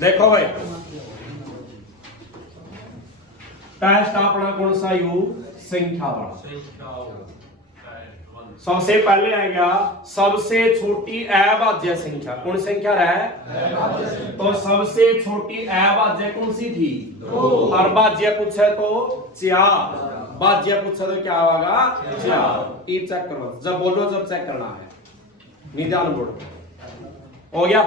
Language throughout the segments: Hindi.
देखो भाई टेस्ट अपना कौन सा यू संख्या वाला। सबसे पहले आएगा सबसे छोटी अभाज्य संख्या। कौन संख्या रहा? तो सबसे छोटी अभाज्य कौन सी थी? और भाज्य पूछे तो 4। भाज्य पूछे तो क्या होगा? 4। ये चेक करो, जब बोलो जब चेक करना है, निदान बोलो। हो गया?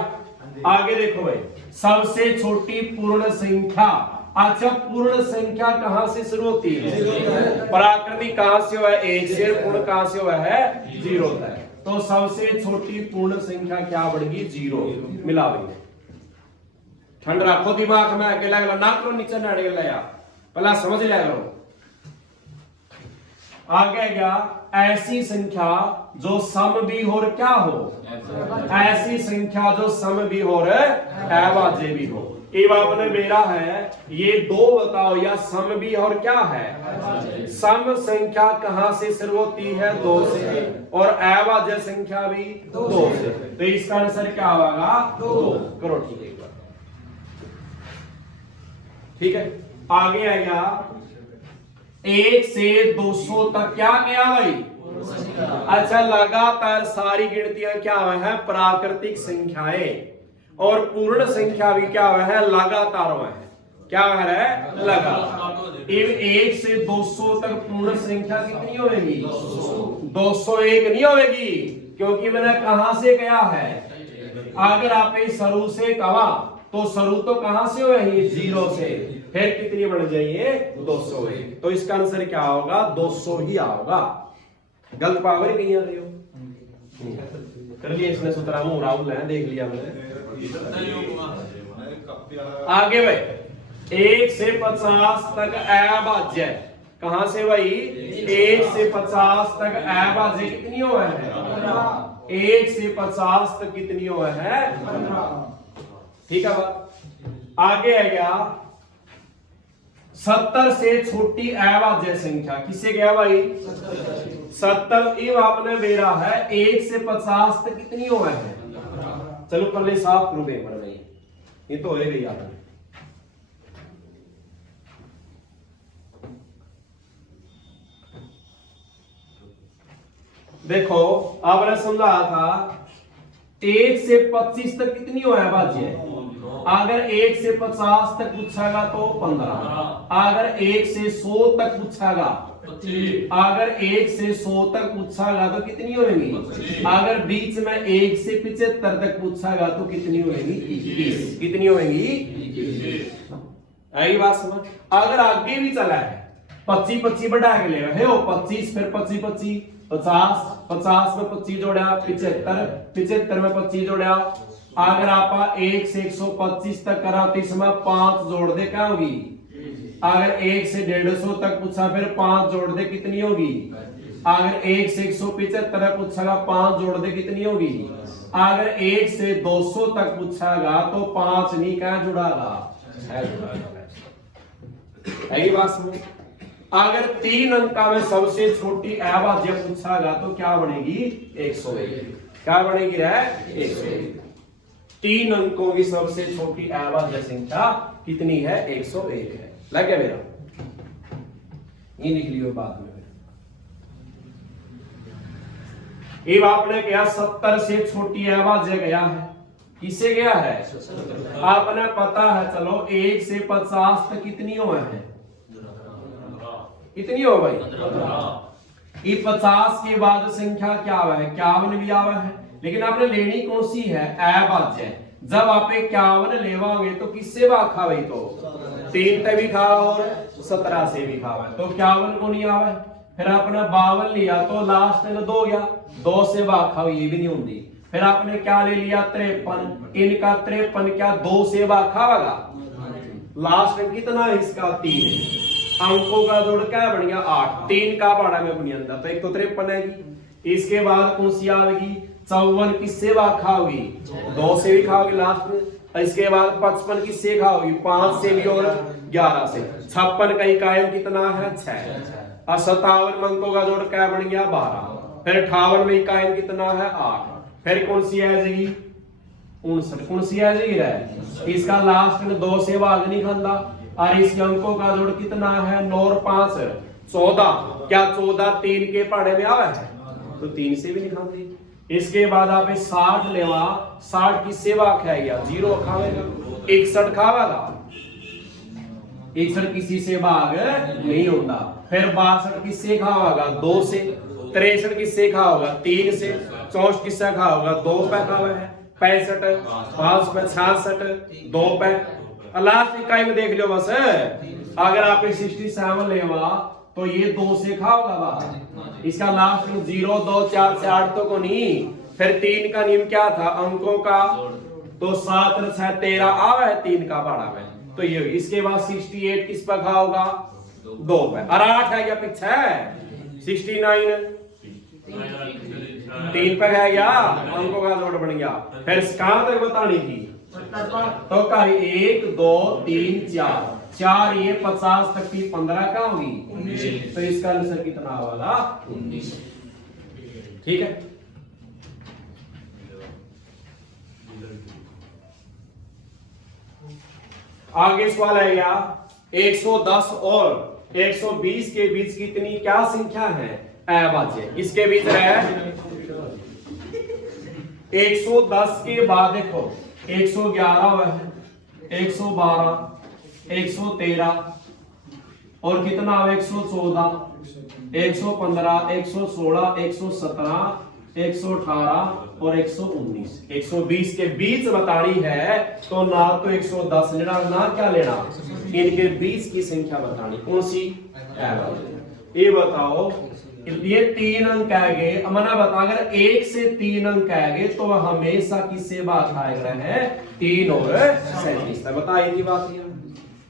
आगे देखो भाई, सबसे छोटी पूर्ण संख्या। अच्छा, पूर्ण संख्या कहां से शुरू होती है? प्राकृतिक कहां से हुआ है? 1 से। पूर्ण कहां से हुआ है? 0 है। तो सबसे छोटी पूर्ण संख्या क्या बढ़ेगी? 0। मिला देंगे। ठंड रखो दिमाग में, अकेला अकेला ना करो, नीचे ना अड़ेगा यार, पहला समझ लिया करो। आगे क्या? ऐसी संख्या जो सम भी हो और क्या हो? ऐसी संख्या जो सम भी हो और अभाज्य भी हो। ये आपने मेरा है, ये 2 बताओ, या सम भी और क्या है? सम संख्या कहां से शुरू होती है? 2 से। और अभाज्य संख्या भी 2 से। तो इसका आंसर क्या होगा? 2। करो ठीक है, ठीक है। आगे आएगा 1 से 200 तक क्या गया भाई? अच्छा, लगातार सारी गिनतियां क्या है? प्राकृतिक संख्याएं। और पूर्ण संख्या भी क्या है? लगातार है। क्या है? लगातार। 1 से 200 तक पूर्ण संख्या कितनी होगी? 201 नहीं होगी, क्योंकि मैंने कहां से गया है? अगर आप शुरू से कहा तो शुरू तो कहां से होगी? 0 से। फिर कितनी बढ़ जाइए? 201। तो इसका आंसर क्या होगा? 200 ही होगा। गलत पावर कहीं आ रही हो कर लिया इसने सुतरा मुंह राहुल है, देख लिया मैंने। आगे भाई 1 से 50 तक अभाज्य। कहां से भाई? 1 से 50 तक अभाज्य कितनी हुआ है? 1 से 50 तक कितनी हुआ है? 15। ठीक है बात। आगे है क्या? 70 से छोटी अभाज्य संख्या किससे गया भाई? 70। ये आपने मेरा है 1 से 50 तक कितनी हुआ है? चलो पहले साफ करो पेपर में, ये तो हो गई आपने। देखो आपने समझा था 1 से 25 तक कितनी हुआ है अभाज्य? अगर 1 से 50 तक पूछेगा तो 15। अगर 1 से 100 तक पूछेगा, अगर 1 से 100 तक पूछेगा तो कितनी होगी? अगर बीच में 1 से 75 तक पूछेगा तो कितनी होगी? 21। कितनी होगी? 21। आई बात समझ? अगर आगे भी चला है 25 25 बढ़ा के लेगा है वो 25, फिर 25 25 50, 50 में 25 जोड़ा 75, 75 में 25 जोड़ा। अगर आप 1 से 125 तक करा तो इसमें 5 जोड़ दे, क्या होगी? अगर 1 से 150 तक पूछा फिर 5 जोड़ दे, कितनी होगी? अगर 1 से 175 पूछेगा 5 जोड़ दे, कितनी होगी? अगर 1 से 200 तक पूछेगा तो 5 नहीं क्या जुड़ागा? है बात समझ? अगर 3 अंक में सबसे छोटी अभाज्य पूछेगा तो क्या बनेगी? 101। क्या बनेगी? 101। 3 अंकों की सबसे छोटी अभाज्य संख्या कितनी है? 101 है। लग गया मेरा? ये लिख लियो बाद में। ये आपने क्या 70 से छोटी अभाज्य गया है? किससे गया है? आपने पता है, चलो 1 से 50 तक कितनी हो है? कितनी हो भाई? ये 50 के बाद संख्या क्या हुआ है? 51 भी आवा है। लेकिन आपने लेनी कौन सी है? अभाज्य। जब आप 51 लेवाओगे तो किससे भागा भाई? तो 3 से भी खा और 17 से भी खा। तो 51 को नहीं आवा है। फिर आपने 52 लिया तो लास्ट में 2 गया, 2 से भागा ये भी नहीं होती। फिर आपने क्या ले लिया? 53। इनका 53 क्या 2 से भागा होगा? लास्ट में कितना है इसका? 3। अंकों का जोड़ क्या बन गया? 8। 3 का पड़ा में अपनी अंदर, तो एक तो 53 आएगी। इसके बाद कौन सी आएगी? 54 किससे खाओगी? 2 से भी खाओगी लास्ट में। इसके बाद 55 किससे खाओगी? 5 से भी और 11 से। 56 का इकाई कितना है? 6। और 57 अंकों का जोड़ क्या बन गया? 12। फिर 58 में इकाई कितना है? 8। फिर कौन सी आ जाएगी? 59 कौन सी है जी है? इसका लास्ट में 2 से भाग नहीं खांदा और इसके अंकों का जोड़ कितना है? 9 और 5 14। क्या 14 3 के पहाड़े में आवा है? तो 3 से भी नहीं खाते। इसके बाद आप 60 लेवा, 60 किससे भाग खाएगा? 0 खावेगा। 61 खावेगा, 61 किसी से भाग नहीं होता। फिर 62 किससे खाओगा? 2 से। 63 किससे खाओगा? 3 से। 64 किससे खाओगा? 2 पे खावा है। 65 5 पे 66 2 पे। लास्ट इकाई में देख लो बस। अगर आप 67 लेवा तो ये 2 से खाओगा बा। इसका लास्ट में 0 2 4 से 8 तो को नहीं। फिर 3 का नियम क्या था? अंकों का। तो 7 और 6 13 आवा है 3 का पहाड़ा में, तो ये। इसके बाद 68 किस पर खाओगा? 2 पे। और 8 है क्या पीछे? 69 3 पे है क्या? अंकों का जोड़ बन गया। फिर कहां तक बतानी थी? तो का 1 2 3 4 ये 50 तक की 15 का होगी। तो इसका आंसर कितना वाला? 19। ठीक है। आगे सवाल है क्या? 110 और 120 के बीच कितनी क्या संख्या है अभाज्य? इसके बीच है 110 के बाद देखो 111 है, 112 113 और कितना? 114 115 116 117 118 और 119। 120 के बीच बतानी है तो ना तो 110 लेना ना क्या लेना, इनके बीच की संख्या बतानी। कौन सी? ये बताओ। ये 3 अंक आएंगे, मना बता। अगर 1 से 3 अंक आएंगे तो हमेशा किससे बात आएगा है? 3 और 37। बताइए की बात।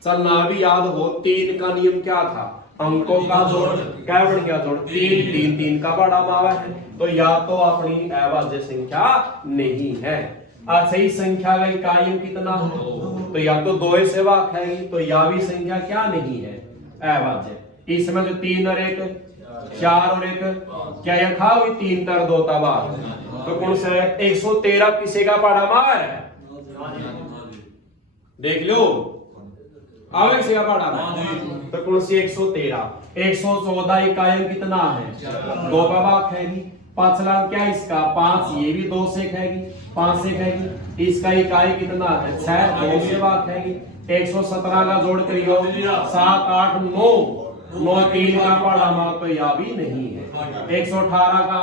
चल ना भी याद हो, 3 का नियम क्या था? अंकों का जोड़। क्या बन गया? जोड़। 3 3 3 का बड़ा मावा है, तो या तो अपनी अभाज्य संख्या नहीं है। और सही संख्या का इकाई कितना है? तो या तो 2 से भाग खाएगी, तो या भी संख्या क्या नहीं है? अभाज्य। इसमें तो 3 और 1 4 और 1 क्या यह खाओगी? 3 तर 2 तबाह। तो कौन सा है? 113 किसे का पड़ा मावा है? देख लो आवे से पड़ा। तो कौन सी? 113। 114 इकाई कितना है? 2 का भाग खाएगी। पांचला क्या इसका? 5। ये भी 2 से खाएगी, 5 से खाएगी। इसका इकाई कितना है? 6 2 से भाग खाएगी। 117 का जोड़ करियो 7 8 9 9 3 का पड़ा मा, तो या भी नहीं है। 118 का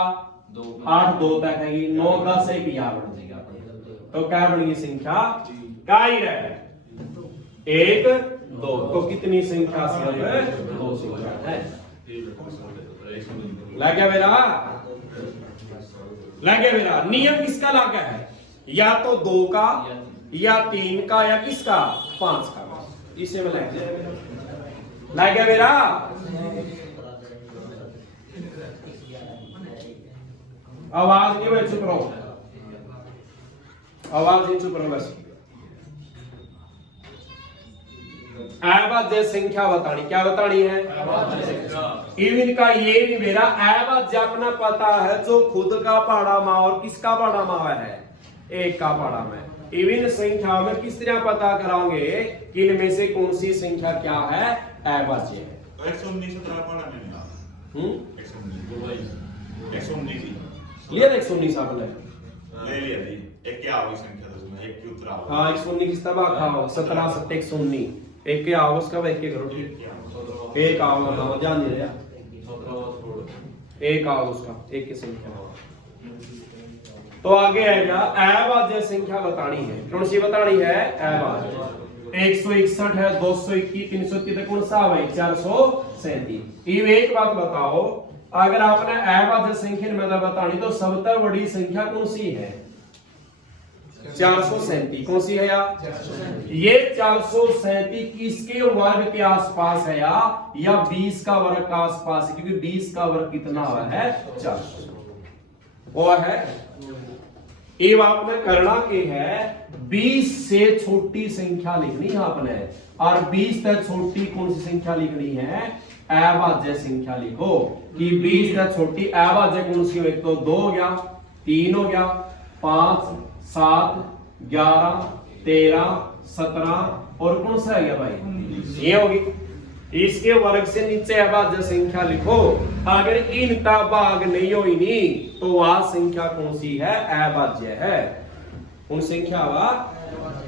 8 2 तक खाएगी। 9 10 एक या बन जाएगा। तो क्या बनेगी संख्या? क्या ही रहे? 1 2। तो कितनी संख्या से? 2 संख्या है। लग गया मेरा? लग गया मेरा? नियम किसका लगा है? या तो 2 का या 3 का या किसका? 5 का। इसे में लग गया मेरा? आवाज नहीं हुई, चुप रहो। आवाज नहीं, चुप रहो बस। अभाज्य संख्या बतानी। क्या बतानी है? इवन का ये भी मेरा अभाज्य अपना पता है, जो खुद का पहाड़ा मा और किसका पहाड़ा मा है? 1 का पहाड़ा में। इवन संख्या में किस तरह पता कराओगे कि इनमें से कौन सी संख्या क्या है? अभाज्य है। 119 पहाड़ा में ना 119 लिया 119 आपने ले लिया जी। एक क्या होगी संख्या? तो उसमें एक की उत्तर आओ। हां 119 किस तबा खाओ? 17 7 119 एक के आओ उसका एक के करो। ठीक, एक आओ बताओ, ध्यान दे रहा। एक आओ उसका एक की संख्या। तो आगे आएगा अभाज्य संख्या बतानी है। कौन सी बतानी है? अभाज्य। 161 है, 221 330 तक कौन सा है? 437। ये एक बात बताओ, अगर आपने अभाज्य संख्या में बतानी तो सबसे बड़ी संख्या कौन सी है? 437। कौन सी है यार? ये 437 किसके वर्ग के आसपास है या 20 का वर्ग का आसपास है? क्योंकि 20 का वर्ग कितना है? 400 वो है। ये आपने करना के है 20 से छोटी संख्या लिखनी है आपने, और 20 से छोटी कौन सी संख्या लिखनी है? अभाज्य संख्या लिखो कि 20 से छोटी अभाज्य कौन सी हो? एक तो 2 हो गया, 3 हो गया, 5 7 11 13 17 और कौन सा है गया भाई, ये होगी। इसके वर्ग से नीचे अभाज्य संख्या लिखो। अगर इनका भाग नहीं हुई नी तो वह संख्या कौन सी है, अभाज्य है। उन संख्या वा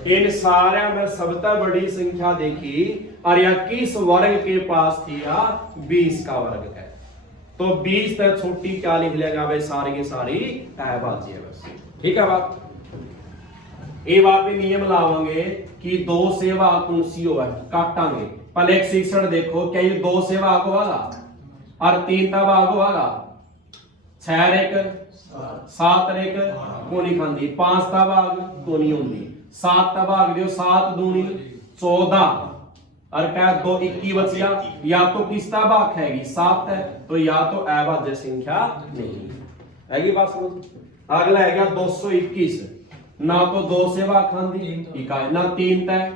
इन सारे में सबसे बड़ी संख्या देखी और या किस वर्ग के पास थी, 20 का वर्ग है। तो 20 तक छोटी क्या लिख लेगा भाई, सारी की सारी अभाज्य है बस। ठीक है बात। ये बात भी नियम लावांगे कि 2 से भाग कौन सी हो, काटांगे। पहले एक 66 देखो, क्या ये 2 से भाग होगा और 3 का भाग होगा, 6 एक 7 एक को नहीं खाती, 5 का भाग को नहीं होंगी, 7 का भाग दियो 7 दूनी 14 और क्या 2 21 बचिया, या तो किसका भाग है 7 है, तो या तो अभाज्य संख्या नहीं है। बात समझ। अगला है क्या 221, ना तो 2 से भाग खाती इकाई, ना 3 तय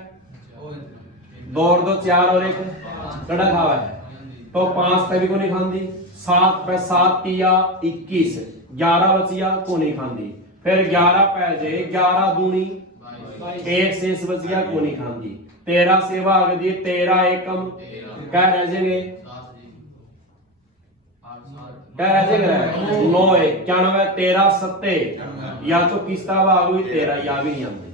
2 और 2 4 और 1 कड़ा खावा है, तो 5 पे भी को नहीं खाती, 7 पे 7 तिया 21, 11 बचिया को नहीं खाती, फिर 11 पे जे 11 दूनी 1 शेष बचिया को नहीं खाती, 13 से भाग दिए 13 एकम क्या रह जाएंगे, क्या रह जाएगा 9 91 13 सत्ते, या तो किसका भाग हुई 13, या भी नहीं आती।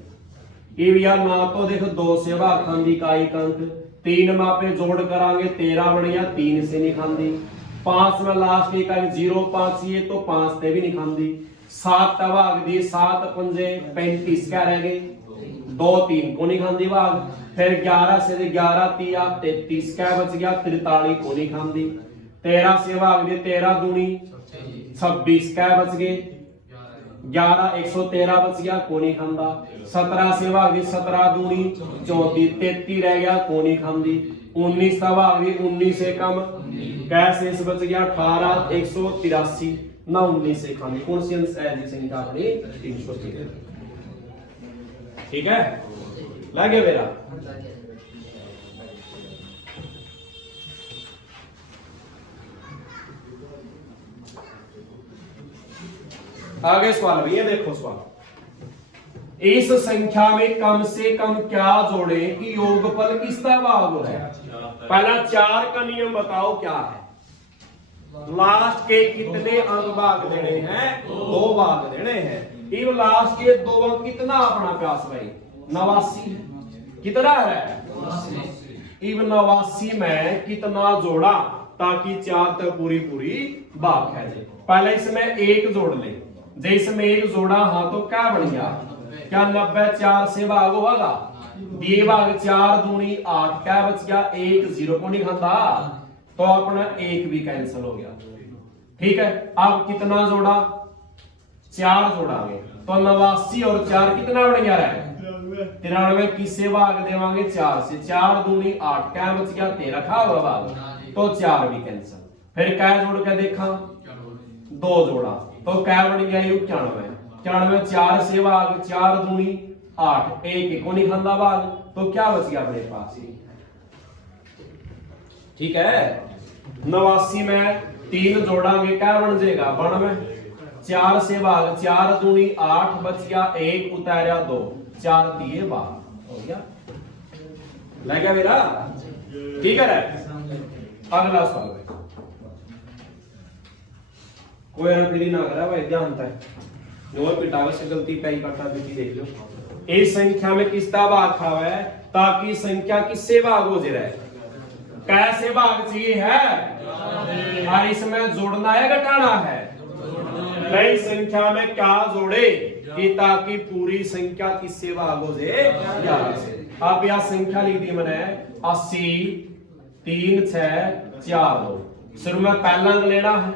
यार ना तो देखो 2 से भाग खांदी का एक अंक, 3 मापे जोड़ करांगे 13 बढ़िया 3 से नहीं खांदी, 5 में लास्ट एक अंक 0 5 ये तो 5 से भी नहीं खांदी, 7 का भाग दिए 7 पंजे 35 क्या रह गए 2 3 को नहीं खांदी भाग, फिर 11 से 11 तिया 33 क्या बच गया 43 को नहीं खांदी, 13 से भाग दिए 13 दूनी 26 क्या बच गए 11 113 बच गया को नहीं खांदा, 17 से भाग दी 17 दूनी 34 33 रह गया को नहीं खांदी, 19 का भाग दी 19 से कम कैसे बच गया 18 183 ना 19 से खांदी, कौन सी ऐसी संख्या अपनी 313। ठीक है लगे मेरा। आगे सवाल भैया देखो, सवाल इस संख्या में कम से कम क्या जोड़े कि योगफल किसका भाग हो है। पहला 4 का नियम बताओ क्या है, लास्ट के कितने अंक भाग देने हैं, 2 भाग देने हैं। इव लास्ट के 2 अंक कितना अपना प्यास भाई 89 कितना है, इव 89 में कितना जोड़ा ताकि 4 तक पूरी पूरी भाग है। पहले इसमें 1 जोड़ ले, इसमें 1 जोड़ा हाँ तो क्या बन गया, क्या 90 4 से भाग होगा, दिए भाग 4 दूनी 8 क्या बच गया 1 0 को नहीं खाता, तो अपना 1 भी कैंसिल हो गया। ठीक है अब कितना जोड़ा 4 जोड़ांगे तो 89 और 4 कितना बन गया है 93, किससे भाग देवांगे 4 से, 4 दूनी 8 क्या बच गया 13 खा हुआ भाग, तो 4 भी कैंसिल। फिर क्या जोड़ के देखा 2 जोड़ा तो क्या बन गया 91, 94 4 से भाग 4 दूनी 8 1 को नहीं खांदा भाग, तो क्या बच गया अपने पास। ठीक है 89 में 3 जोड़ांगे क्या बन जाएगा 92, 4 से भाग 4 दूनी 8 बच गया 1 उतारा 2 4 दिए भाग हो गया, लग गया मेरा। ठीक है अगला सवाल कोई फिर ना करा भाई ध्यान है, जो पिटावे से गलती कई करता बेटी देख लो। इस संख्या में किसका भाग खावा है ताकि संख्या किससे भाग हो जाए, कैसे भाग चाहिए है, और इसमें जोड़ना है घटाना है, नई संख्या में क्या जोड़े कि ताकि पूरी संख्या किससे भाग हो जाए 11 से। अब यह संख्या लिख दी मैंने 80 3 6 4 2, शुरू में पहला अंक लेना है,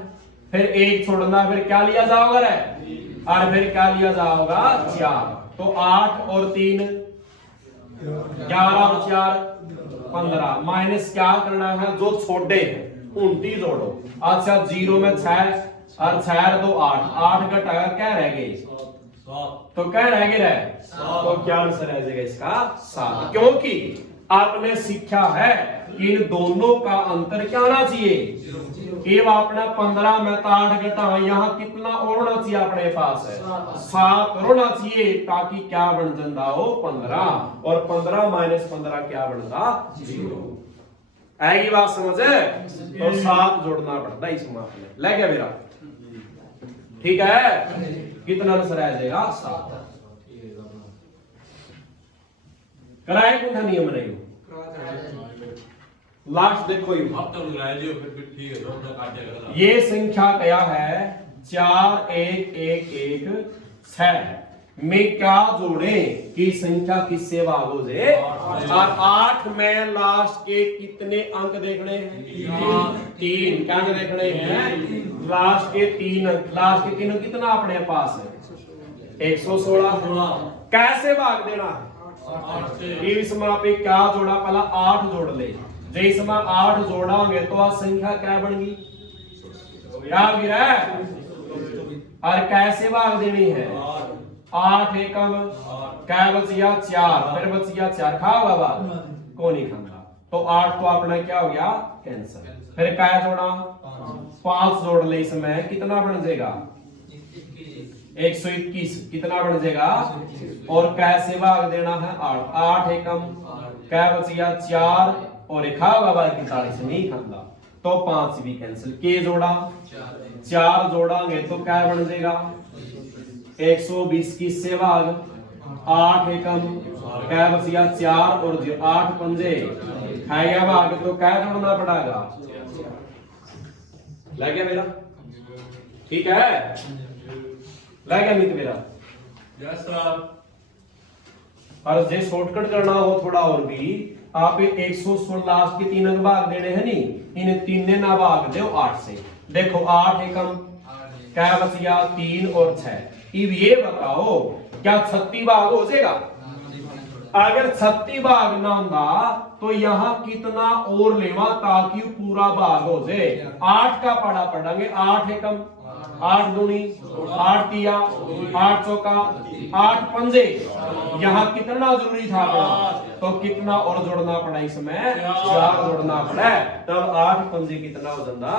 फिर 1 छोड़ना, फिर क्या लिया जाओगा रे, और फिर क्या लिया जाओगा 4, तो 8 और 3 11 और 4 15, माइनस क्या करना है जो छोटे हैं 29 जोड़ो। अच्छा 0 में 6 और 6 और 2 8, 8 घटाकर क्या रह गए, तो क्या रह गए, तो क्या आंसर रह जाएगा इसका 7, क्योंकि आपने सीखा है कि इन दोनों का अंतर क्या होना चाहिए। ये अपना 15 में 8 घटा, यहाँ कितना और होना चाहिए अपने पास है 7 होना चाहिए, ताकि क्या बन जाता हो 15, और 15 माइनस 15 क्या बनता 0। आएगी बात समझ है। तो 7 जोड़ना पड़ता इसमें आपने, ले गया मेरा, ठीक है। कितना आंसर आ जाएगा 7। कराए कौन सा नियम नहीं हो। लास्ट देखो ये संख्या क्या है 4 1 1 1 6 में क्या जोड़े कि संख्या किससे भाग हो जाए, और 8 में लास्ट के कितने अंक देखने हैं 3 क्या अंक देखने हैं लास्ट के 3 अंक। लास्ट के 3 अंक कितना अपने पास है 116। कैसे भाग देना है, इसमें आप क्या जोड़ा, पहला 8 जोड़ ले, इसमें 8 जोड़ांगे तो आज संख्या क्या बन गई, क्या गिरा है, और कैसे भाग देनी है 8 एकम क्या बचिया 4, फिर बचिया 4 खाओगा बात को नहीं खाता, तो 8 तो अपना क्या हो गया कैंसिल। फिर क्या जोड़ा 5 जोड़ ले, इसमें कितना बन जाएगा 121, कितना बन जाएगा, और कैसे भाग देना है 8, 8 एकम क्या बचिया 4, और एक खाओगा भाई 45 नहीं खाता, तो 5 भी कैंसिल। के जोड़ा 4 जोड़ांगे तो क्या बन जाएगा 120 किससे भाग 8 एकम क्या बचिया 4, और 8 पंजे खाएगा भाग, तो क्या जोड़ना पड़ेगा, लग गया मेरा, ठीक है लग गया मित्र मेरा। Yes sir. और जे शॉर्टकट करना हो थोड़ा और भी, आप 116 लास्ट के 3 अंक भाग देने हैं नहीं, इन 3 ने ना भाग दो 8 से। देखो 8 एकम क्या बचिया 3 और 6, अब ये बताओ क्या 36 भाग हो जाएगा। अगर 36 भाग ना होगा तो यहाँ कितना और लेवा ताकि पूरा भाग हो जाए। 8 का पढ़ा पढ़ांगे, 8 एकम 8 दूनी 8 तिया 8 चौका 8 पंजे, यहाँ कितना जरूरी था तो कितना और जोड़ना पड़ा, इसमें 4 जोड़ना पड़ा, तब 8 पंजे कितना हो जाता,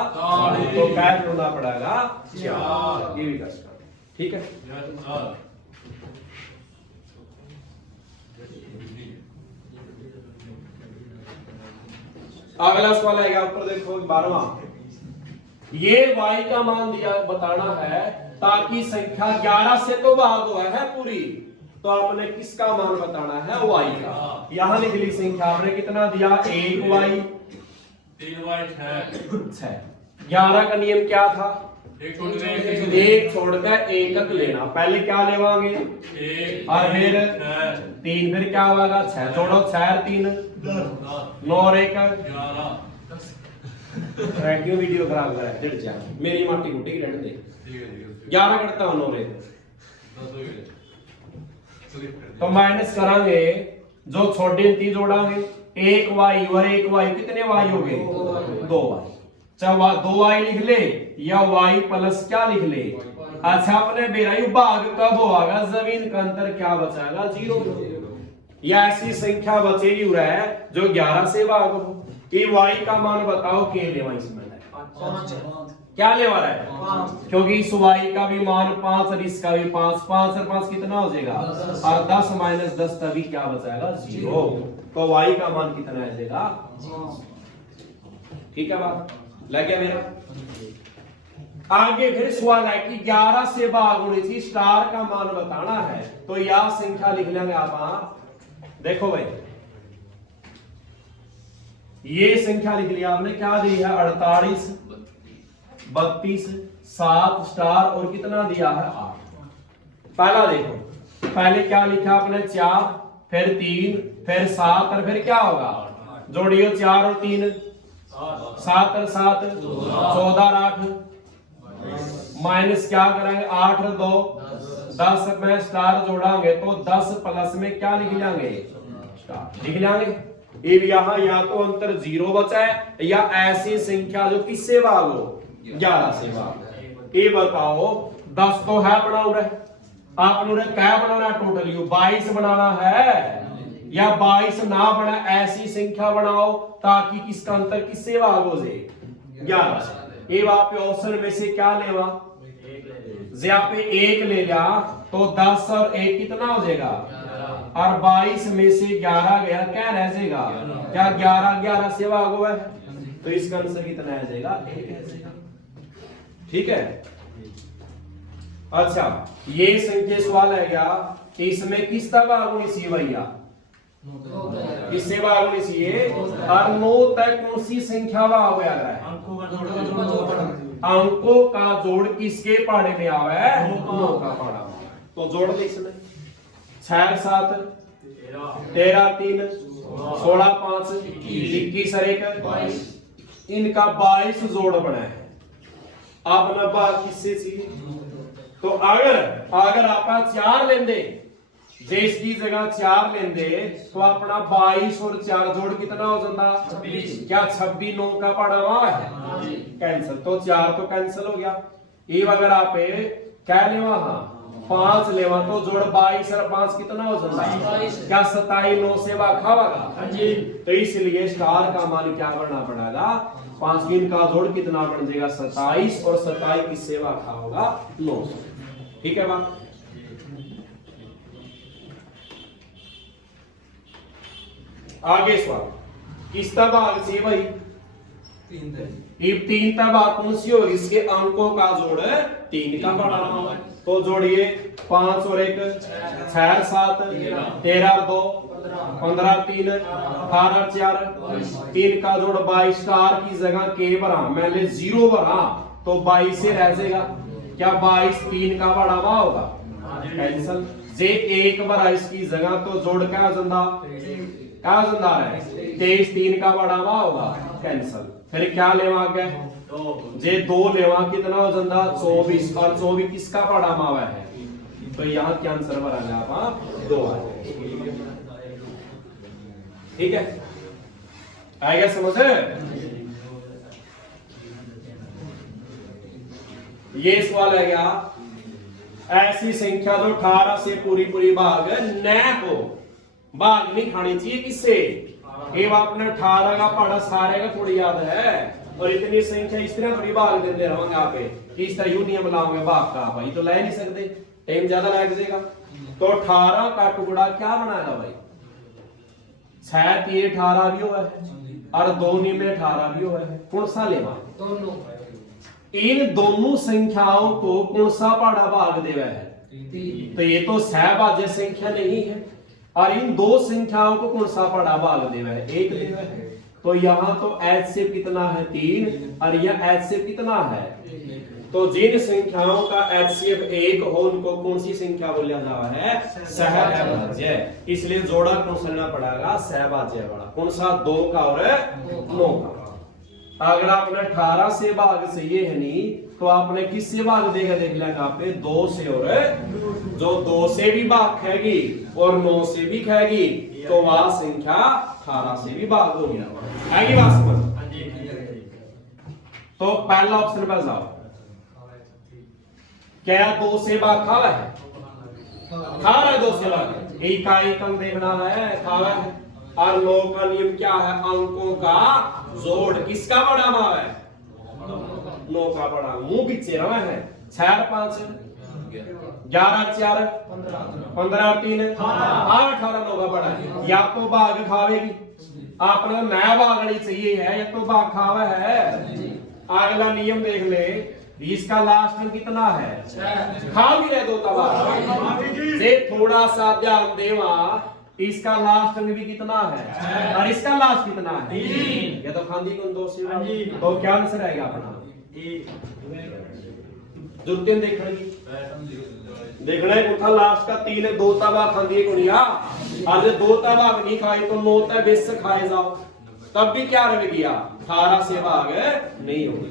तो क्या जोड़ना पड़ेगा 4। ये भी कर सकते, ठीक है। अगला सवाल आएगा ऊपर देखो 12वां, ये y का मान दिया बताना है ताकि संख्या 11 से तो भाग हुआ है पूरी, तो आपने किसका मान बताना है y का। यहां लिख ली संख्या आपने कितना दिया 1y 3y 6। 11 का नियम क्या था, एक छोड़कर एकक लेना, पहले क्या लेवांगे 1 और फिर 3, फिर क्या होगा 6 जोड़ो 6 3 9 और 1 11। क्यों वीडियो खराब कर रहा है, जा मेरी माटी कुटी की रहने दे। 11 करता हूं 9 तो माइनस करांगे, जो छोटे 3 जोड़ांगे 1y और 1y कितने y हो गए 2y, चाहे 2y लिख ले या y प्लस क्या लिख ले। अच्छा अपने बेरायु भाग कब होगा, जमीन का अंतर क्या बचाएगा 0, या ऐसी संख्या बचेगी है जो 11 से भाग हो। कि y का मान बताओ के लेवा, इसमें क्या लेवा रहा है, क्योंकि इस y का भी मान 5 और इसका भी 5, 5 और 5 कितना हो जाएगा, और 10 माइनस 10 तभी क्या बचाएगा 0, तो y का मान कितना आ जाएगा, ठीक है बात लग गया मेरा। आगे फिर सवाल है कि 11 से भाग होनी थी, स्टार का मान बताना है, तो यह संख्या लिख लेंगे आप। देखो भाई ये संख्या लिख लिया आपने, क्या दी है 48 32 7 स्टार और कितना दिया है 8। पहला देखो, पहले क्या लिखा आपने 4 फिर 3 फिर 7 और फिर क्या होगा जोड़ियो 4 और 3 7 और 7 14 और 8 माइनस क्या करेंगे 8 और 2 10 में स्टार जोड़ांगे तो 10 प्लस में क्या लिख लेंगे स्टार लिख लेंगे। ये यहाँ या तो अंतर 0 बचा है या ऐसी संख्या जो किससे भाग हो 11 से भाग। ये बताओ 10 तो है बनाओ रे, आपने क्या बनाना है टोटल 22 बनाना है, या 22 ना बना ऐसी संख्या बनाओ ताकि किसका अंतर किससे भाग हो जाए 11 से। ये वहां पे ऑप्शन में से क्या लेवा यहाँ पे 1 ले लिया तो 10 और 1 कितना हो जाएगा और 22 में से 11 गया क्या रह जाएगा क्या 11 से भाग हुआ है तो इसका आंसर कितना आ जाएगा 1 आ जाएगा। ठीक है। अच्छा ये संख्या सवाल है क्या कि इसमें किसका भाग होनी चाहिए भैया किससे भाग होनी चाहिए और 9 तक कौन सी संख्या भाग हो रहा है अंकों का जोड़ किसके पहाड़े में आवा है 9 का पहाड़ा तो जोड़ दे इसमें 6 7 13 3 16 5 21 और 1 इनका 22 जोड़ बना है। अब ना बात किससे चाहिए तो अगर आप 4 लेंदे देश की जगह 4 लेंदे तो अपना 22 और 4 जोड़ कितना हो जाता 26 क्या 26 9 का पड़ा हुआ है कैंसिल तो 4 तो कैंसिल हो गया। ये अगर आप क्या लेवा 5 लेवा तो जोड़ 22 और 5 कितना हो जाता क्या 27 9 से खावागा तो इसलिए स्टार का मान क्या करना पड़ेगा 5 का जोड़ कितना बन जाएगा 27 और 27 की सेवा खाओगा 9। ठीक है बात। आगे सवाल किसका भाग से भाई 3 भाग कौन सी होगी इसके अंकों का जोड़ 3 का बढ़ाना तो जोड़िए 5 और 1 6 7 13 और 2 15 3 18 4 3 का जोड़ 22 स्टार की जगह के भरा मैंने 0 भरा तो 22 से रह जाएगा क्या 22 3 का बढ़ावा होगा कैंसिल जे 1 भरा इसकी जगह तो जोड़ क्या जंदा है 23 3 का बढ़ावा होगा कैंसिल फिर क्या लेवा गए जे 2 लेवा कितना हो जाता 24 और 24 किसका बढ़ावा है तो यहाँ क्या आंसर भरा जाएगा 2 आ जाएगा। ठीक है आएगा समझ ये सवाल है क्या ऐसी संख्या जो 18 से पूरी भाग न हो भाग नहीं खानी चाहिए किससे आपने 18 का पढ़ा सारे का थोड़ी याद है और इतनी संख्या इस तरह थोड़ी भाग देते रहोगे यहाँ पे इस तरह यू नियम लाओगे भाग का भाई तो ले नहीं सकते टाइम ज्यादा लग जाएगा। तो 18 का टुकड़ा क्या बनाएगा भाई 6 3 18 भी हुआ है और 2 में 18 भी हुआ है कौन सा लेवा इन दोनों संख्याओं को कौन सा पढ़ा भाग देवा है तो ये तो सहभाज्य संख्या नहीं है और इन 2 संख्याओं को कौन सा पढ़ा भाग देवा है 1 देवा है तो यहाँ तो HCF कितना है 3 और यह HCF कितना है तो जिन संख्याओं का HCF 1 हो उनको कौन सी संख्या बोला जा रहा है सहभाज्य इसलिए जोड़ा कौन सा लेना पड़ेगा सहभाज्य वाला कौन सा 2 का और 9 का। अगर आपने 18 से भाग से ये है नहीं तो आपने किससे भाग देगा देख लेगा पे 2 से और जो 2 से भी भाग खाएगी और 9 से भी खाएगी तो वह संख्या 18 से भी भाग हो गया आएगी बात समझ। तो पहला ऑप्शन पर जाओ क्या 2 से भाग खावा है 2 से भाग एक का एक अंक देखना है खावा है और 9 का नियम क्या है अंकों का जोड़ किसका बड़ा भाव है 9 का बड़ा मुंह पीछे रहा है 6 5 11 4 15 3 8 18 9 का बड़ा है या तो भाग खावेगी आपने नया भाग नहीं चाहिए है या तो भाग खावा है। अगला नियम देख ले इसका लास्ट में कितना है खा भी रहे 2 तबाह से थोड़ा सा ध्यान देवा इसका लास्ट अंक भी कितना है और इसका लास्ट कितना है ये तो खांदी कौन 2 से तो क्या आंसर आएगा अपना जुत्ते देखना है उठा लास्ट का 3 है 2 तबा खांदी कौन या आज 2 तबा नहीं खाई तो 9 तबा बेस खाए जाओ तब भी क्या रह गया 18 से भाग नहीं होगी।